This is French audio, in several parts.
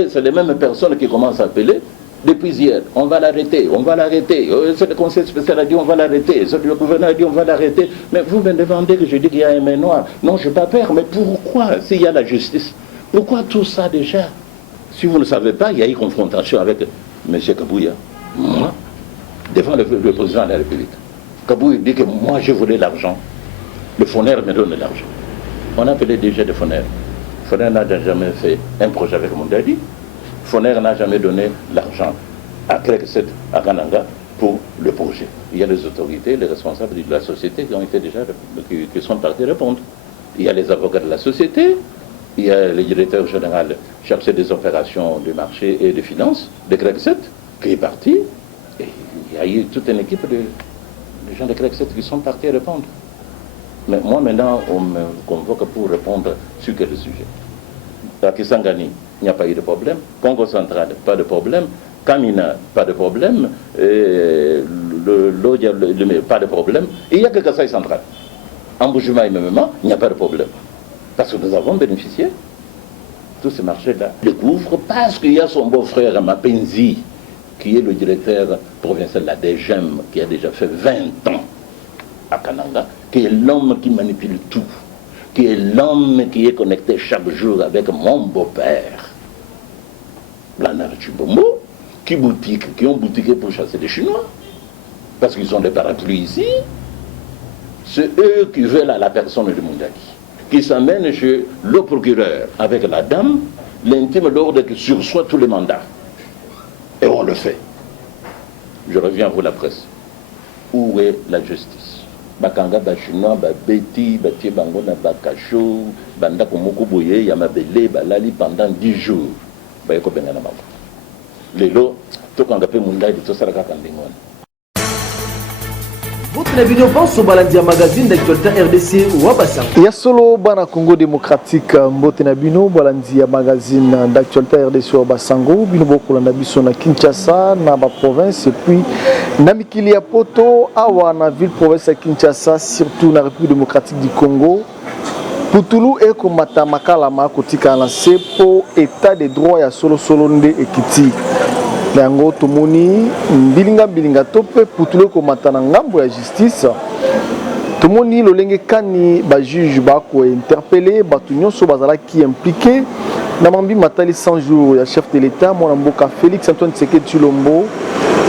Et c'est les mêmes personnes qui commencent à appeler depuis hier. On va l'arrêter, on va l'arrêter. C'est le conseil spécial a dit on va l'arrêter. Le gouverneur a dit on va l'arrêter. Mais vous me demandez que je dis qu'il y a un main noire. Non, je n'ai pas peur. Mais pourquoi, s'il y a la justice, pourquoi tout ça déjà? Si vous ne savez pas, il y a eu confrontation avec M. Kabouya. Moi, devant le président de la République. Kabouya dit que moi, je voulais l'argent. Le Foner me donne l'argent. On a appelé déjà de Foner. Foner n'a jamais fait un projet avec Mondadi. Foner n'a jamais donné l'argent à Craig 7, à Kananga, pour le projet. Il y a les autorités, les responsables de la société qui ont été déjà, qui sont partis répondre. Il y a les avocats de la société, il y a le directeur général chargé des opérations du marché et des finances de Craig 7 qui est parti. Et il y a eu toute une équipe de gens de Craig 7 qui sont partis répondre. Mais moi maintenant, on me convoque pour répondre sur quel sujet. À Kisangani, il n'y a pas eu de problème. Congo central, pas de problème. Kamina, pas de problème. Pas de problème. Et il n'y a que Kassai central. En Boujuma et MMA, il n'y a pas de problème. Parce que nous avons bénéficié. Tous ces marchés-là découvrent parce qu'il y a son beau-frère Mapenzi, qui est le directeur provincial de la DGM, qui a déjà fait 20 ans à Kananga, qui est l'homme qui manipule tout, qui est l'homme qui est connecté chaque jour avec mon beau-père, Blanard Chibombo, qui ont boutiqué pour chasser les Chinois, parce qu'ils ont des parapluies ici. C'est eux qui veulent à la personne de Mondadi, qui s'amène chez le procureur avec la dame, l'intime d'ordre qui sursoit tous les mandats. Et on le fait. Je reviens à vous, la presse. Où est la justice? Bakanga Bachinois, Babeti, Batie Bangona, Bakacho, Banda Komoko Boye, Yamabele, Balali pendant 10 jours. Bayeko Bengana Mako. Lelo, Tokanga Pe Mundai, Tosaraka Kandingone. Votre vidéo pense au Balandia magazine d'actualité RDC ou Wabassa. Yasolo Bana Congo démocratique Mbotena Bino Balandia magazine d'actualité RDC ou Wabassango Bino Bokolanda biso na Kinshasa na ba province et puis na mikili ya poto awa na ville province ya Kinshasa surtout na République démocratique du Congo. Putulu e komata makala ma kotika na sepo état de droit ya solo nde ekiti. Yango tomoni bilinga tope Putulu komata na ngambo ya justice. Tomoni lolenge kani ba juge ba ko interpeller batu nyonso bazala qui impliqué na mambi matali 100 jours ya chef de l'état mwana mboka Félix Antoine Tshisekedi Tshilombo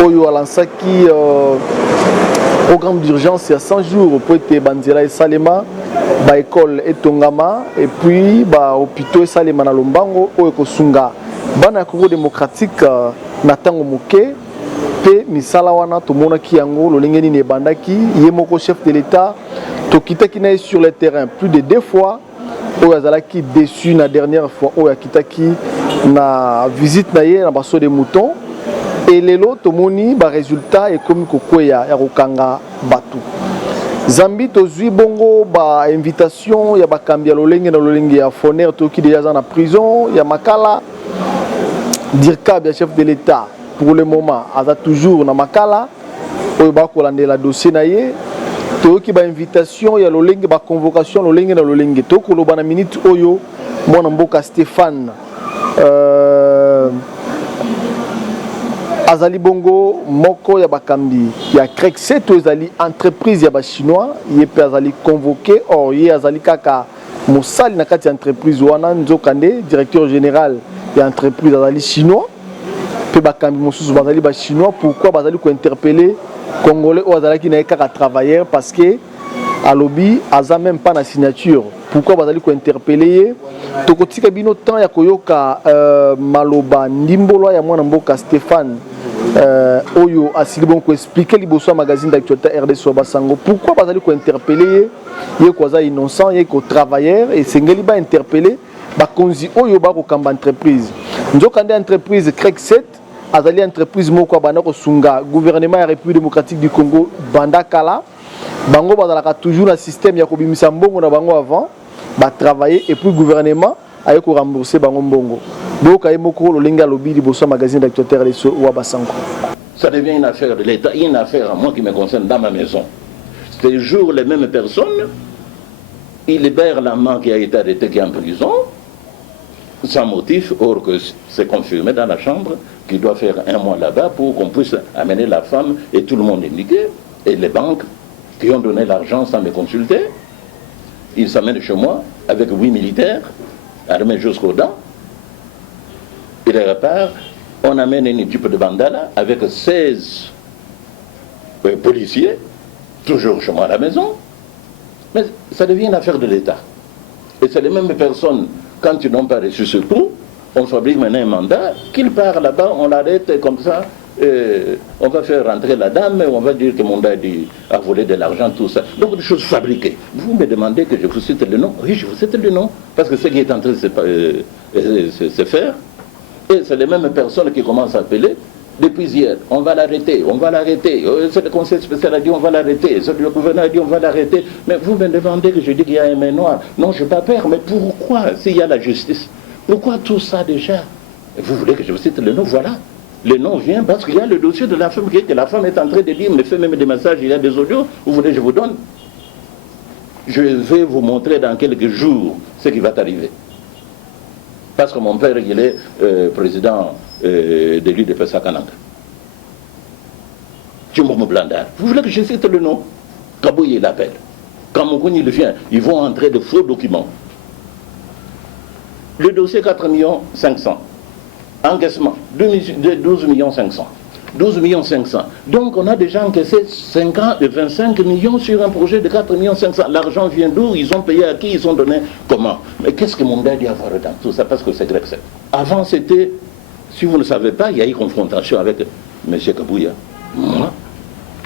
oyo alansaki programme d'urgence il y a 100 jours pour être banzela et salema ba école et tongama et puis ba hôpitaux et salema na lombango oyo kosunga bana Congo démocratique na tango moke pe misala wana tomona ki yango lolenge nini ebandaki ye moko chef de l'état tokitaki na sur le terrain plus de 2 fois oyo azalaki déçu na dernière fois oyo akitaki na visite na ye na baso de mouton et lelo tomoni ba résultat et comme kokweya ya kokanga batu Zambi tozui bongo ba invitation ya bakambi ya lolenge na lolenge ya Foner toki déjà dans la prison ya makala Dirkab ya chef de l'état pour le moment aza toujours na makala oyo ba kolandela dossier na ye toki ba invitation ya lolenge ba convocation lolenge na lolenge toko loba na minute oyo mwana mboka Stéphane azali bongo moko ya bakambi ya Craig 7 ezali entreprise ya ba chinois ye pe azali convoqué or ye azali kaka mosali na kati ya entreprise wana nzokande directeur général ya entreprise azali chinois pe bakambi mosusu bazali ba chinois pourquoi bazali ko interpeller congolais o azali ki na kaka travailleur parce que alobi aza même pas na signature pourquoi bazali ko interpeller tokotika bino temps ya koyoka maloba ndimbolo ya mwana mboka Stéphane oyo asili bon ko expliquer liboso magazine d'actualité RDC Wabassango pourquoi bazali ko interpeller ye ko za innocent ye ko travailleur et sengeli ba interpeller ba konzi oyo ba ko kamba entreprise nzokande entreprise Craig 7 azali entreprise moko bana ko sunga gouvernement ya République démocratique du Congo banda kala bango bazalaka toujours na système ya ko bimisa mbongo na bango avant ba travailler et puis gouvernement aye ko rembourser bango mbongo donc aye moko lolinga lobi liboso magazine d'actualité RDC Wabassango. Ça devient une affaire de l'État, une affaire à moi qui me concerne dans ma maison. C'est toujours les mêmes personnes. Ils libèrent l'amant qui a été arrêté, qui est en prison. sans motif, or que c'est confirmé dans la chambre qu'il doit faire un mois là-bas pour qu'on puisse amener la femme et tout le monde indiqué, et les banques qui ont donné l'argent sans me consulter. Ils s'amènent chez moi avec 8 militaires, armés jusqu'aux dents. Ils repartent. On amène une type de bandala avec 16 policiers, toujours chez moi à la maison. Mais ça devient une affaire de l'État. Et c'est les mêmes personnes, quand ils n'ont pas reçu ce coup, on fabrique maintenant un mandat, qu'ils partent là-bas, on l'arrête comme ça, on va faire rentrer la dame, on va dire que mon mandat a volé de l'argent, tout ça. Donc des choses fabriquées. Vous me demandez que je vous cite le nom. Oui, je vous cite le nom, parce que ce qui est en train de se faire, et c'est les mêmes personnes qui commencent à appeler. Depuis hier, on va l'arrêter, on va l'arrêter. Le conseil spécial a dit on va l'arrêter, le gouverneur a dit on va l'arrêter. Mais vous me demandez que je dis qu'il y a un main noire. Non, je n'ai pas peur, mais pourquoi, s'il y a la justice, pourquoi tout ça déjà? Vous voulez que je vous cite le nom? Voilà. Le nom vient parce qu'il y a le dossier de la femme, que la femme est en train de dire, me fait même des messages, il y a des audios, vous voulez que je vous donne? Je vais vous montrer dans quelques jours ce qui va arriver. Parce que mon père, il est président de l'UDPS à Kananga. Tchoumoumou Blandar. Vous voulez que je cite le nom? Kabouye l'appelle. Quand Moukouni il vient, ils vont entrer de faux documents. Le dossier 4 500 000. Encaissement 12 500 000. 12 500 000. Donc on a déjà encaissé 25 millions sur un projet de 4 500 000. L'argent vient d'où? Ils ont payé à qui? Ils ont donné comment? Mais qu'est-ce que mon gars dit avoir dans tout ça? Parce que c'est grec. Avant c'était, si vous ne savez pas, il y a eu confrontation avec M. Kabouya. Moi,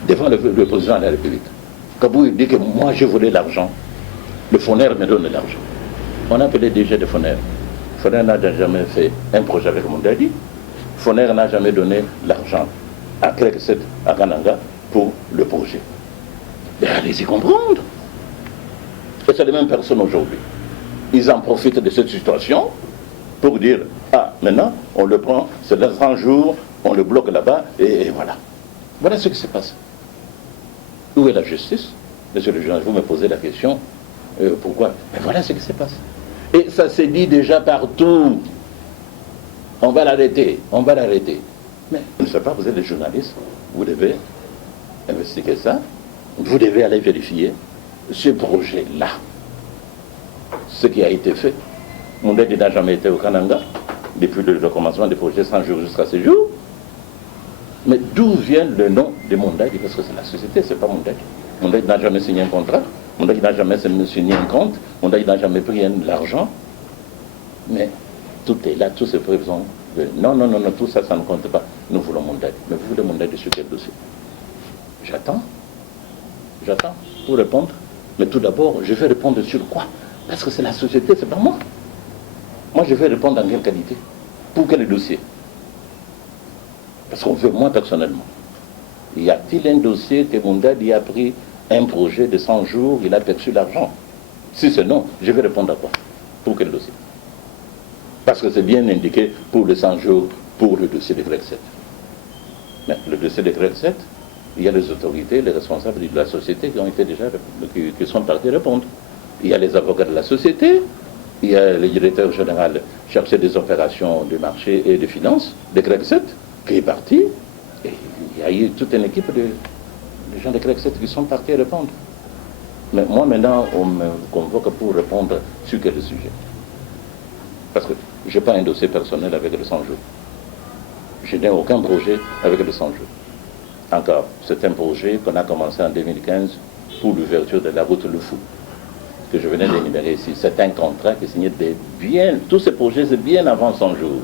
devant le président de la République. Kabouya dit que moi j'ai volé l'argent. Le Foner me donne l'argent. On a appelé DG de Foner. Foner n'a jamais fait un projet avec mon daddy. Foner n'a jamais donné l'argent à Crec 7 à Kananga pour le projet. Mais allez-y comprendre. Et c'est les mêmes personnes aujourd'hui. Ils en profitent de cette situation pour dire, ah, maintenant, on le prend, c'est dans 100 jours, on le bloque là-bas, et voilà. Voilà ce qui se passe. Où est la justice? Monsieur le juge, vous me posez la question, pourquoi? Mais voilà ce qui se passe. Et ça s'est dit déjà partout. On va l'arrêter, on va l'arrêter. Mais je ne sais pas, vous êtes des journalistes, vous devez investiguer ça, vous devez aller vérifier ce projet-là. Ce qui a été fait. Mon dad n'a jamais été au Kananga, depuis le commencement du projet 100 jours jusqu'à ce jour. Mais d'où vient le nom de mon dad? Parce que c'est la société, c'est pas mon dad. Mon dad n'a jamais signé un contrat, mon dad n'a jamais signé un compte, mon dad n'a jamais pris l'argent. Mais tout est là, tous ces preuves sont... Non, tout ça, ça ne compte pas. Nous voulons mon dad. Mais vous voulez mon dad sur quel dossier? J'attends pour répondre. Mais tout d'abord, je vais répondre sur quoi? Parce que c'est la société, c'est pas moi. Moi, je vais répondre en quelle qualité? Pour quel dossier? Parce qu'on veut, moi personnellement. Y a-t-il un dossier que mon dad a pris un projet de 100 jours, il a perçu l'argent? Si c'est non, je vais répondre à quoi? Pour quel dossier? Parce que c'est bien indiqué pour les 100 jours, pour le dossier de Grec 7. Mais le dossier de Grec 7, il y a les autorités, les responsables de la société qui ont été déjà, qui sont partis répondre. Il y a les avocats de la société, il y a le directeur général chargé des opérations de marché et de finances de Grec 7 qui est parti. Et il y a eu toute une équipe de gens de Grec 7 qui sont partis répondre. Mais moi maintenant, on me convoque pour répondre sur quel sujet? Parce que je n'ai pas un dossier personnel avec le 100 jours. Je n'ai aucun projet avec le 100 jours. Encore, c'est un projet qu'on a commencé en 2015 pour l'ouverture de la route Le Fou, que je venais d'énumérer ici. C'est un contrat qui est signé bien. Tous ces projets, c'est bien avant 100 jours.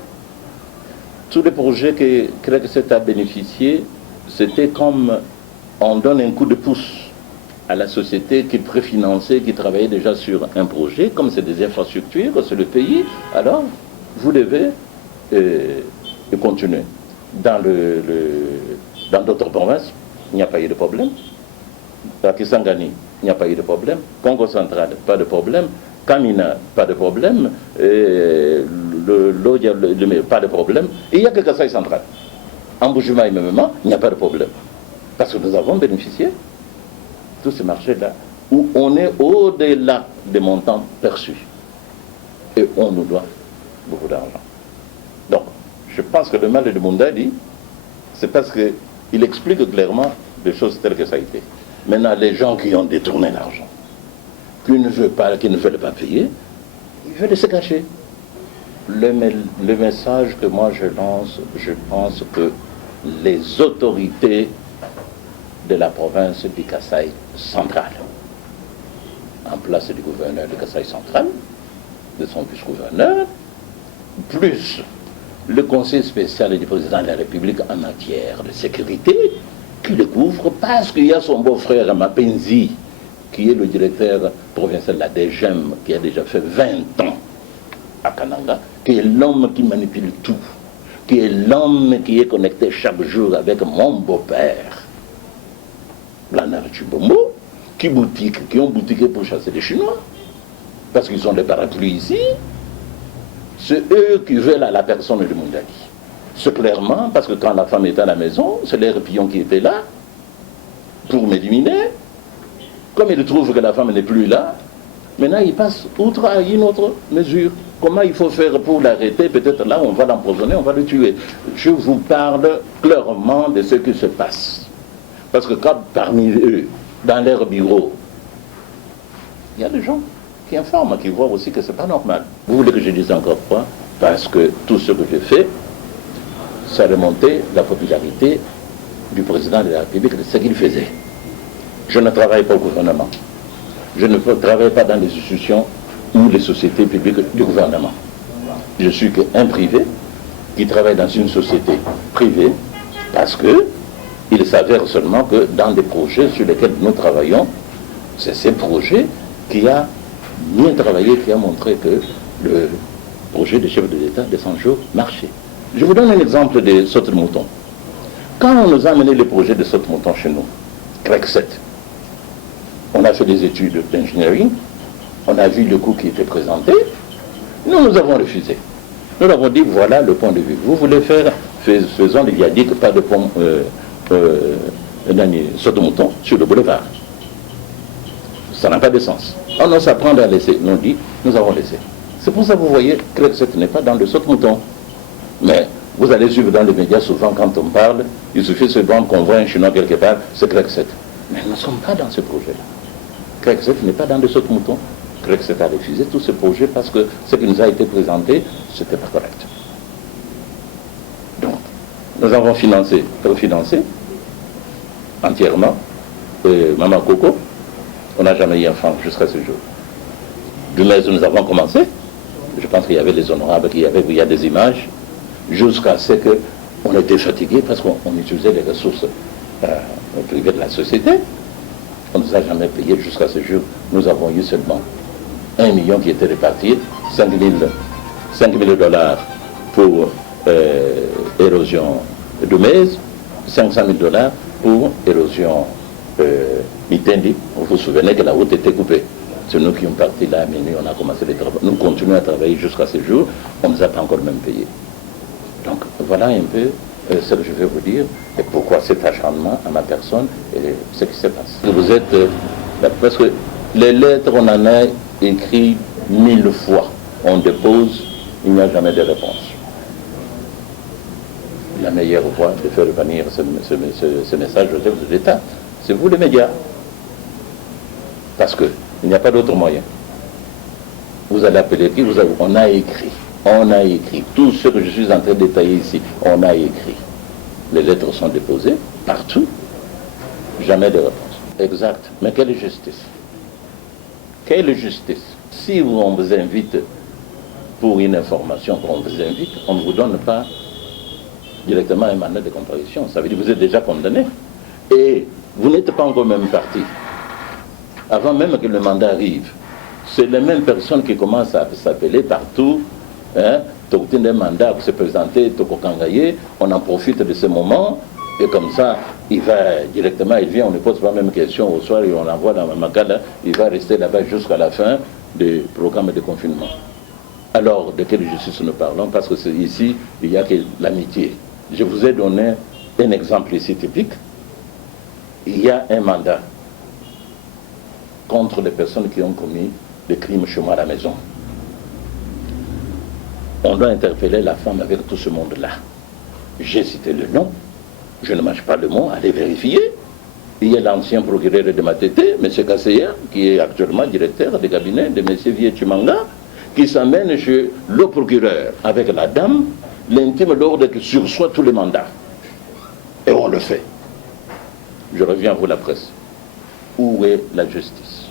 Tous les projets que Crec 7 a bénéficié, c'était comme on donne un coup de pouce à la société qui préfinançait, qui travaillait déjà sur un projet, comme c'est des infrastructures, c'est le pays, alors vous devez continuer. Dans d'autres provinces, il n'y a pas eu de problème. À Kisangani, il n'y a pas eu de problème. Congo central, pas de problème. Kamina, pas de problème. Pas de problème. Et il n'y a que Kassai central. En Boujima et Memema, il n'y a pas de problème. Parce que nous avons bénéficié de ce marché-là, où on est au-delà des montants perçus. Et on nous doit beaucoup d'argent. Donc, je pense que le mal de Mundadi, c'est parce qu'il explique clairement les choses telles que ça a été. Maintenant, les gens qui ont détourné l'argent, qui ne veulent pas payer, ils veulent se cacher. Le message que moi je lance, je pense que les autorités de la province du Kasaï central, en place du gouverneur du Kasaï central, de son vice-gouverneur, plus le conseil spécial du président de la République en matière de sécurité, qui le couvre parce qu'il y a son beau-frère Mapenzi, qui est le directeur provincial de la DGM, qui a déjà fait 20 ans à Kananga, qui est l'homme qui manipule tout, qui est l'homme qui est connecté chaque jour avec mon beau-père, Blanard Chubombo, qui ont boutiqué pour chasser les Chinois, parce qu'ils ont des parapluies ici. C'est eux qui veulent à la personne de Mundadi. C'est clairement parce que quand la femme était à la maison, c'est les pions qui étaient là pour m'éliminer. Comme ils trouvent que la femme n'est plus là, maintenant ils passent outre à une autre mesure. Comment il faut faire pour l'arrêter? Peut-être là on va l'empoisonner, on va le tuer. Je vous parle clairement de ce qui se passe. Parce que quand parmi eux, dans leur bureau, il y a des gens qui informent, qui voient aussi que ce n'est pas normal. Vous voulez que je dise encore quoi? Parce que tout ce que je fais, ça remontait la popularité du président de la République, de ce qu'il faisait. Je ne travaille pas au gouvernement. Je ne travaille pas dans les institutions ou les sociétés publiques du gouvernement. Je suis qu'un privé qui travaille dans une société privée parce que il s'avère seulement que dans des projets sur lesquels nous travaillons, c'est ces projets qui a bien travaillé, qui a montré que le projet de chef de l'État de 100 jours marchait. Je vous donne un exemple de saute-mouton. Quand on nous a amené le projet de saute-mouton chez nous, CREC 7, on a fait des études d'ingénierie, on a vu le coût qui était présenté, nous avons refusé. Nous avons dit, voilà le point de vue. Vous voulez faire, faisons des viaducs, pas de pont saute-mouton sur le boulevard. Ça n'a pas de sens. On ose apprendre à laisser. Nous dit, nous avons laissé. C'est pour ça que vous voyez, CREC 7 n'est pas dans le saute-mouton. Mais vous allez suivre dans les médias souvent quand on parle, il suffit de se voir qu'on voit un Chinois quelque part, c'est CREC 7. Mais nous ne sommes pas dans ce projet-là. CREC 7 n'est pas dans le saute-mouton. CREC 7 a refusé tout ce projet parce que ce qui nous a été présenté, ce n'était pas correct. Donc, nous avons financé, refinancé entièrement Maman Coco. On n'a jamais eu un franc jusqu'à ce jour. Du moins, nous avons commencé. Je pense qu'il y avait les honorables, il y a des images, jusqu'à ce qu'on était fatigué parce qu'on utilisait les ressources privées de la société. On ne nous a jamais payé jusqu'à ce jour. Nous avons eu seulement 1 million qui était réparti, 5 000 dollars pour érosion de Maize, 500 000 dollars pour érosion Mitendi. Vous vous souvenez que la route était coupée. C'est nous qui sommes partis là à minuit, on a commencé les travaux. Nous continuons à travailler jusqu'à ce jour, on ne nous a pas encore même payé. Donc voilà un peu ce que je vais vous dire et pourquoi cet acharnement à ma personne et ce qui se passe. Vous êtes, parce que les lettres, on en a écrit 1000 fois. On dépose, il n'y a jamais de réponse. La meilleure voie de faire venir ce message au chef de l'État, c'est vous les médias. Parce qu'il n'y a pas d'autre moyen. Vous allez appeler qui? On a écrit. Tout ce que je suis en train de détailler ici, on a écrit. Les lettres sont déposées partout. Jamais de réponse. Exact. Mais quelle justice? Quelle justice? Si on vous invite pour une information qu'on vous invite, on ne vous donne pas directement un mandat de comparution. Ça veut dire que vous êtes déjà condamné. Et vous n'êtes pas encore même parti. Avant même que le mandat arrive, c'est les mêmes personnes qui commencent à s'appeler partout. T'obtiens un mandat pour se présenter, Tokokangaye, on en profite de ce moment, et comme ça, il va directement, il vient, on ne pose pas même question au soir, et on l'envoie dans Makala, il va rester là-bas jusqu'à la fin du programme de confinement. Alors, de quelle justice nous parlons? Parce que ici, il n'y a que l'amitié. Je vous ai donné un exemple ici typique. Il y a un mandat contre les personnes qui ont commis des crimes chez moi à la maison. On doit interpeller la femme avec tout ce monde-là. J'ai cité le nom, je ne mange pas le mot, allez vérifier. Il y a l'ancien procureur de Matete, M. Kasseya, qui est actuellement directeur de cabinet de M. Vieux Chimanga, qui s'amène chez le procureur avec la dame, l'intime l'ordre qui sursoit tous les mandats. Et on le fait. Je reviens à vous la presse. Où est la justice?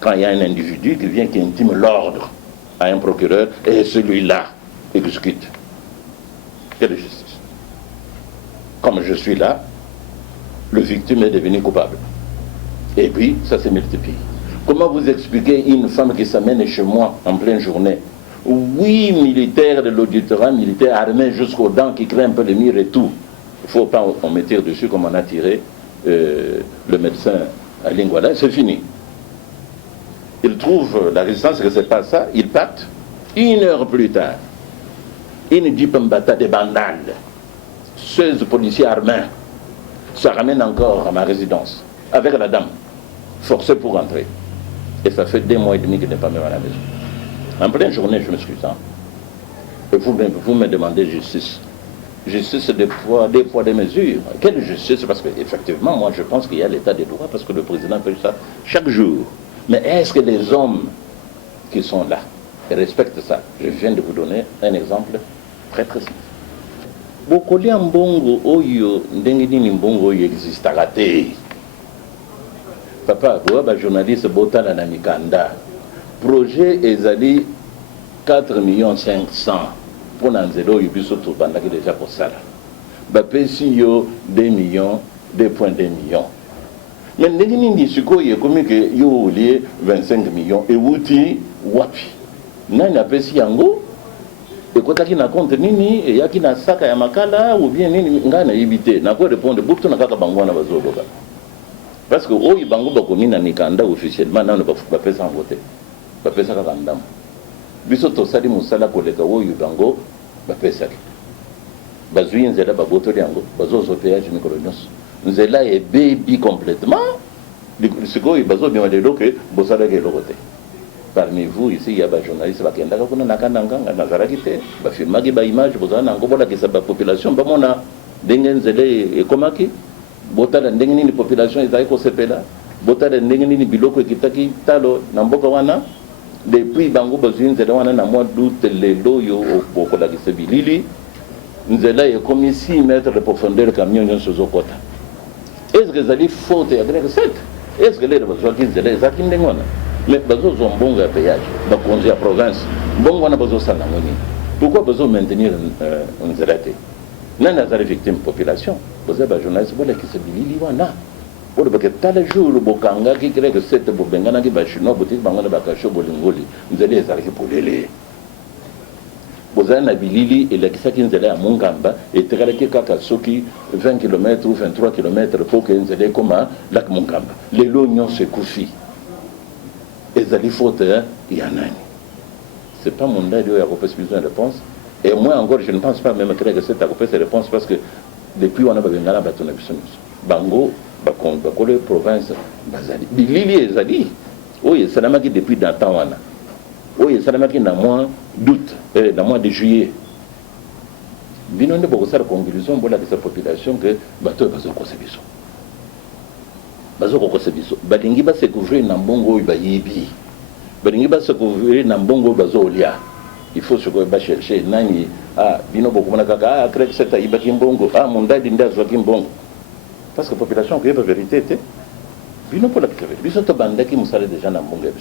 Quand il y a un individu qui vient qui intime l'ordre à un procureur et celui-là exécute. Quelle justice? Comme je suis là, le victime est devenu coupable. Et puis, ça se multiplie. Comment vous expliquez une femme qui s'amène chez moi en pleine journée? 8 militaires de l'auditorat militaire armés jusqu'aux dents qui créent un peu les murs et tout. Il ne faut pas en mettre dessus comme on a tiré le médecin à Lingwala. C'est fini. Ils trouvent la résistance que ce n'est pas ça. Ils partent. 1 heure plus tard, une Jeep Mbata de bandales, 16 policiers armés, ça ramène encore à ma résidence, avec la dame, forcée pour rentrer. Et ça fait 2 mois et demi qu'il n'est pas même à la maison. En pleine journée, je m'excuse. Et vous me demandez justice. Justice des poids, des mesures. Quelle justice? Parce qu'effectivement, moi je pense qu'il y a l'état des droits, parce que le président fait ça chaque jour. Mais est-ce que les hommes qui sont là respectent ça? Je viens de vous donner un exemple très précis. Bokoli mbongo oyo ndenge nini mbongo oyo existaka te. Papa ba journaliste botala na mikanda. Projet ezali 4 500 pour nanzelo oyo biso to bandaki déjà pour ça. Ba pesi yo 2 millions, 2.2 millions. Mais ndenge nini sikoyo komi ke yo lié 25 millions et wuti wapi? Nani apesi yango? Ekotaki na compte nini eyaki na saka ya makala ou bien nini ngana yibite na ko répondre buktu na kaka bango na bazoloka parce que oyi bango bakomi na mikanda officiellement na ba pesa voter ba pesa kaka ndam biso to sali musala koleka oyi bango ba pesa ki bazui nzela ba botoli yango bazozo péage mikolo nyos nzela e baby complètement sikoyi bazo bien de loke bosala ke lokote. Parmi vous, ici, il y a des journalistes qui ont dit que des images, la population, depuis bango bazin zela wana na mois d'août lelo yo okola kisebilili nzela est comme 6 mètres de profondeur camion nyonso zokota. Est-ce que zali faute ya grec 7? Est-ce que les besoins qui nzela ezaki ndengona? Mais bazo zombongo ya péage, ba konzi ya province, bongo wana bazo sala ngoni. Pourquoi bazo maintenir nzela te? Nana azali victime population, bazo ba journaliste bola kisebilili wana. Pour que tel jour le bokanga qui crée que cette bobengana qui va chinois boutique bangana bakasho bolingoli nzeli ezalaki polele bozana bilili et la kisaki nzeli ya mungamba et tekalaki kaka soki 20 km ou 23 km pour que nzeli koma lac mungamba lelo nyonso ekufi ezali faute ya nani? C'est pas mon dada ya kopesa besoin de réponse et moi encore je ne pense pas même que c'est à kopesa réponse parce que depuis on a bengana batona biso bango bakole province bazali bilili ezali oyo esalamaki depuis dans temps wana oyo esalamaki na mois d'août na mois de juillet bino nde bokosala conclusion bolakisa population que bato bazokose biso balingi basecouvrir na mbongo oyo bayibi balingi basecouvrir na mbongo oyo bazolia. Il faut se chercher nani bino bokomona kaka crée que c'est ayibaki mbongo mondadi nde azwaki mbongo. Parce que la population qui est la vérité, il n'y a pas la vérité. Il y a des gens qui sont déjà dans le monde. Le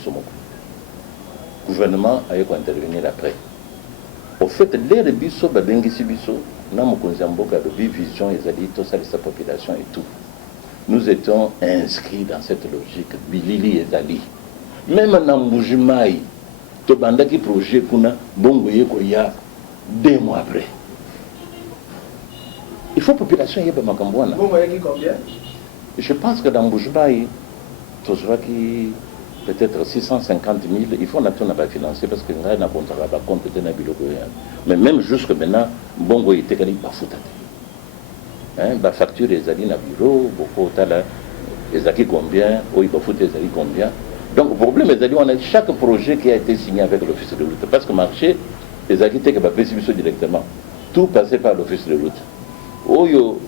gouvernement a intervenir après. Au fait, les biso, les biso, vision, sa population et tout. Nous étions inscrits dans cette logique. Bilili et Zali. Même dans le mouvement, le bandaki projet kuna bongo yeko ya 2 mois après. Il faut que la population y ait Makambouana. Vous voyez combien? Je pense que dans Boujbaï, peut-être 650 000, il faut pas financer parce que nous avons un compte de mais même jusque maintenant, Bongo était quand même pas foutu. La facture des alliés dans le bureau, beaucoup les acquis combien, ou ils pas foutu les alliés combien. Donc le problème est qu'on a chaque projet qui a été signé avec l'office de l'État parce que le marché, les architectes qui directement. Tout passait par l'office de route. Oyo,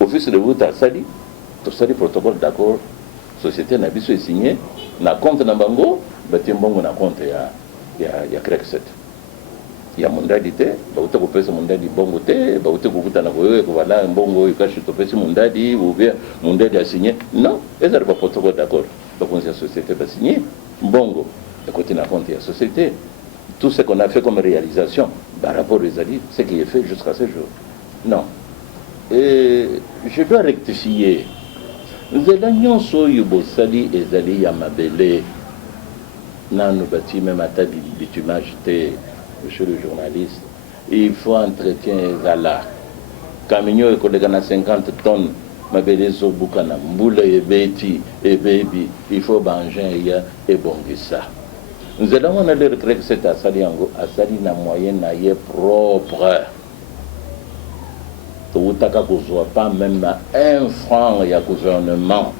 office de route a sali, tout ça, le protocole d'accord, société n'a pas signé, n'a compte na bango, bâtiment bango na compte il y a CREC 7. Il y a mondalité, bah vous avez fait mondadi bongo te, bah vous avez fait na koyo ko voilà bongo il cache tout fait mondadi ou bien mondadi a signé. Non, et ça pas protocole d'accord. Donc on société va signer bongo. De côté na compte il y a société. Tout ce qu'on a fait comme réalisation par rapport aux alliés, ce qui est fait jusqu'à ce jour. Non. Et je dois rectifier. Nous avons sali et alliés Yamabele. Nous bâti même à ta bitumage, monsieur le journaliste. Il faut entretien Zala. Camion et collègue à 50 tonnes. Mabele Zobukana, Mboula et Betty et Baby. Il faut banger et bongisa. Nous allons aller recréer cette Assali Ango, Assali na moyenne naïe propre. Toutaka Kouzoua, pas même un franc, il y a gouvernement.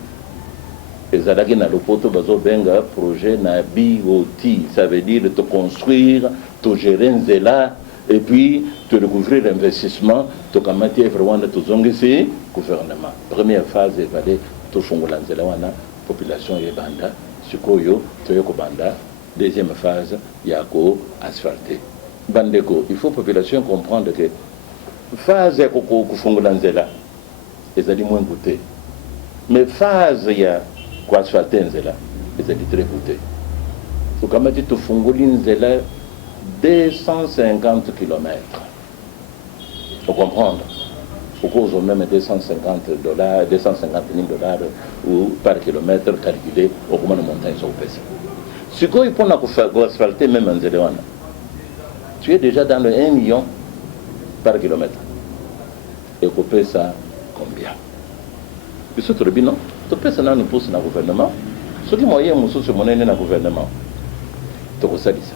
Et Zadaki na lopoto bazo benga projet na BOT, ça veut dire te construire, te gérer un zéla, et puis te recouvrir l'investissement, te kamati vraiment de tout zongisi, gouvernement. Première phase, il fallait tout fongolan zéla wana, population yebanda, sukoyo, toyoko banda. Deuxième phase, il y a qu'au asphalté. Bandeko, il faut que la population comprendre que phase est qu'au fongolanzela, ils ont dit moins goûté. Mais phase, il y a qu'au asphalté, ils ont dit très goûté. Donc, comme dit, tu fongolinzela 250 km. Il faut comprendre. Il faut qu'on même $250, $250 000 ou par kilomètre calculé au comment de montagne sur le PC. Si tu peux asphalter même en Zéléwana, tu es déjà dans le 1 million par kilomètre. Et tu peux ça combien? Tu sais très bien, non? Tu peux ça dans le pouce dans le gouvernement. Ce qui est moyen, c'est monnaie dans le gouvernement. Tu peux ça dire ça.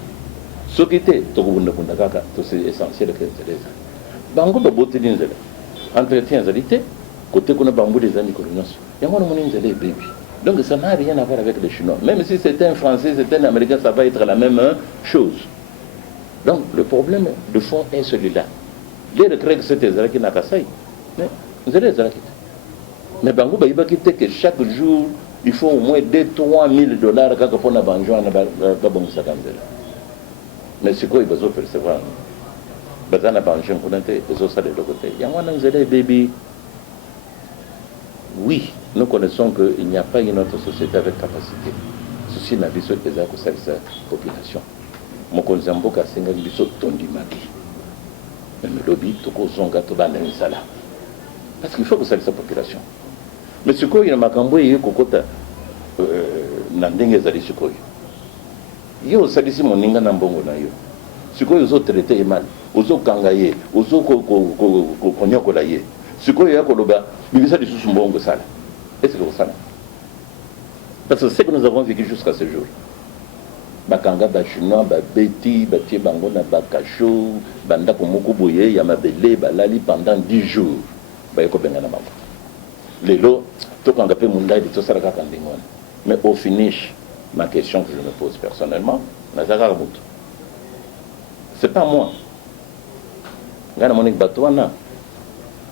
Ce qui est, tu peux c'est essentiel que tu aies. Bango de beauté d'Inzélé. Entretien Zalité, côté qu'on a bambou des amis coloniaux. Il y a un Inzélé baby. Donc ça n'a rien à voir avec les Chinois. Même si c'était un Français, c'était un Américain, ça va être la même chose. Donc le problème de fond est celui-là. Les retraites, c'était Zalaki Nakasai. Mais vous allez Zalaki. Mais Bangou, il va quitter que chaque jour, il faut au moins 2-3 000 dollars quand on a banjo à Gabonsa Ganzela. Mais c'est quoi il va percevoir? Bazana banjo, on a des autres de l'autre côté. Il y a un Zélé baby. Oui, nous connaissons qu'il n'y a pas une autre société avec capacité. Ceci n'a pas besoin de sa population. Mon conzambo a singa biso tondi maki. Mais le lobby, tout zonga to bande misala. Parce qu'il faut que ça sa population. Mais ce qu'il y a makambo et kokota nandenge zali sikoyo. Yo salisi moninga na mbongo na yo. Sikoyo zo traité mal, ozo kangaye, ozo konyokola ye. Sikoyo ya koloba bibisa lisusu mbongo sala. Est-ce que vous savez? Parce que c'est que nous avons vécu jusqu'à ce jour. Bakanga, Bachinois, Babeti, Batie Bangona, Bakacho, Banda Komoko Boye, Yamabele, Balali pendant 10 jours. Bayeko Bengana Mama. Les lots, tout quand on appelle Munda, tout ça, mais au finish, ma question que je me pose personnellement, c'est pas moi. Gana Monique Batouana,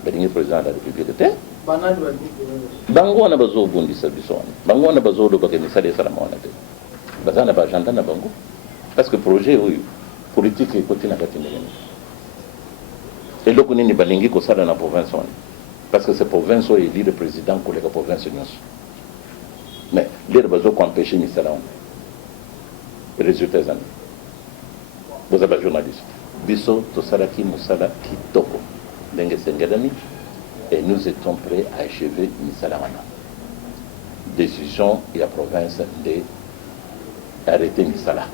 le président de la République. Bango on a besoin de bundi service. Bango on a besoin de baguette salé salamona. Bazana ba jantana bango. Parce que projet politique est côté na katinga. Et le koni ni balingi ko sala na province on. Parce que cette province est élu le président pour la province nyos. Mais les besoin qu'empêcher ni sala on. Résultat zan. Vous avez journaliste. Biso to sala ki musala kitoko. Ndenge sengadani. Et nous étions prêts à achever Misalamana. Décision et la province d'arrêter Misala.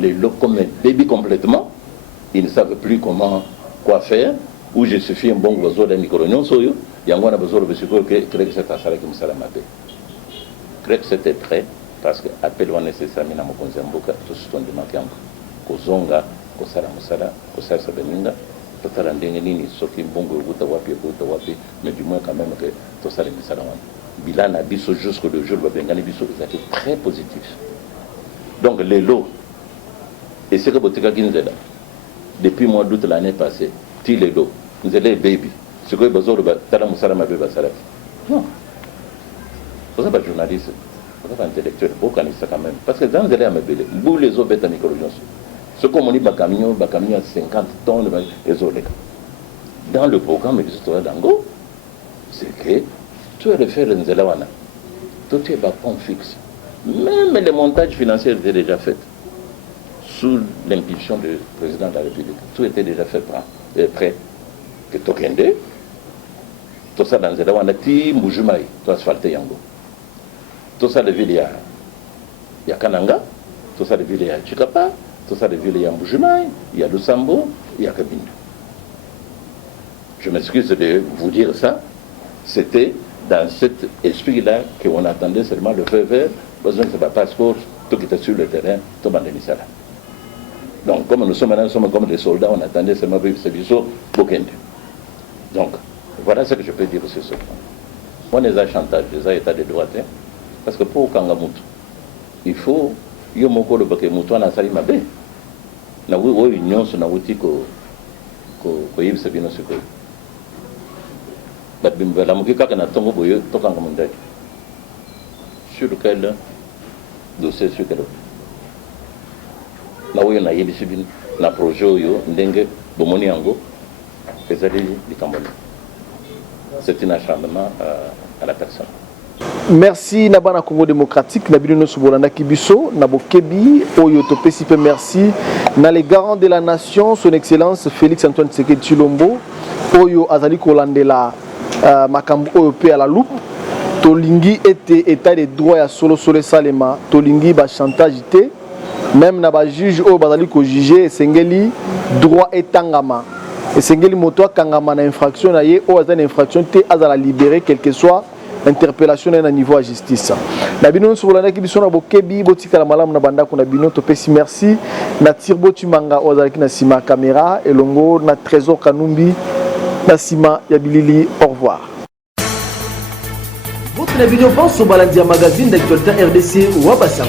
Les locaux débit complètement, ils ne savent plus quoi faire, ou je suffis un bon oiseau d'un micro-nion, il y a un besoin de que c'est un salaire qui me salamate. Crée que c'était prêt, parce que appel on nécessairement à mon conzamboka, tout ce qu'on demande, Kozonga, Kosala Musala, Kosala Sabeninga. Mais du moins quand même que tout ça les bilan a biso jusqu'au jour où Bengani biso est très positif. Donc les lots et c'est que Botika Ginzela depuis le mois d'août l'année passée, Tiledo, nous allons baby. Ce que vous avez dit, Moussala m'a non. Vous êtes journaliste, vous êtes intellectuel, vous connaissez ça quand même. Parce que dans les années, vous les autres bêtes en écologie. Ce qu'on dit, camion à 50 tonnes, dans le programme de l'histoire d'Ango, c'est que tu as fait le Nzelawana. Tout est pas fixe. Même les montages financiers étaient déjà faits sous l'impulsion du président de la République. Tout était déjà fait prêt. Que Tokende, tout ça dans Nzelawana, ti Mujumai, tout asphalté Yango. Tout ça de ville, il y a Kananga, tout ça de ville, il y a Chikapa, tout ça de ville, il y a Mujumai, il y a Lusambo, il y a Kabindu. Je m'excuse de vous dire ça. C'était dans cet esprit-là qu'on attendait seulement le feu vert, besoin de ce passeport, tout qui était sur le terrain, tout le monde est là. Donc, comme nous sommes maintenant, nous sommes comme des soldats, on attendait seulement le service Bokende. Donc, voilà ce que je peux dire sur ce point. On les a chantage, les a états de droit, parce que pour Kangamutu, il faut, il y a beaucoup de Bakemutu, on a sali mabe. Na oui, union, na wuti ko yib sabino suko. La mukika kana tongo boyo tokanga mundai. Sur lequel dossier sur quel na oui na yib sabino na projet yo ndenge bomoni yango ezali likamboni. C'est un acharnement à la personne. Merci Nabana Congo démocratique Nabino Soubolanda Kibiso Nabokebi Oyo Topesi pe merci na les garants de la nation son excellence Félix Antoine Tshisekedi Tshilombo Oyo azali kolandela makambo oyo pe à la loupe tolingi était état de droit ya solo salema tolingi ba chantage té même na ba juge oyo bazali ko juger esengeli droit etangama esengeli moto akangama na infraction na ye oyo azali infraction té azala libérer quel que soit interpellation à niveau de justice. La bino soubolanda ki biso na bokebi botika la malamu na banda ko na bino topesi merci na Tirbo Chimanga ozalaki na sima caméra elongo na Trésor Kanumbi na sima ya bilili au revoir. Votre bino pense au Balandia magazine d'actualité RDC ou Wabassa.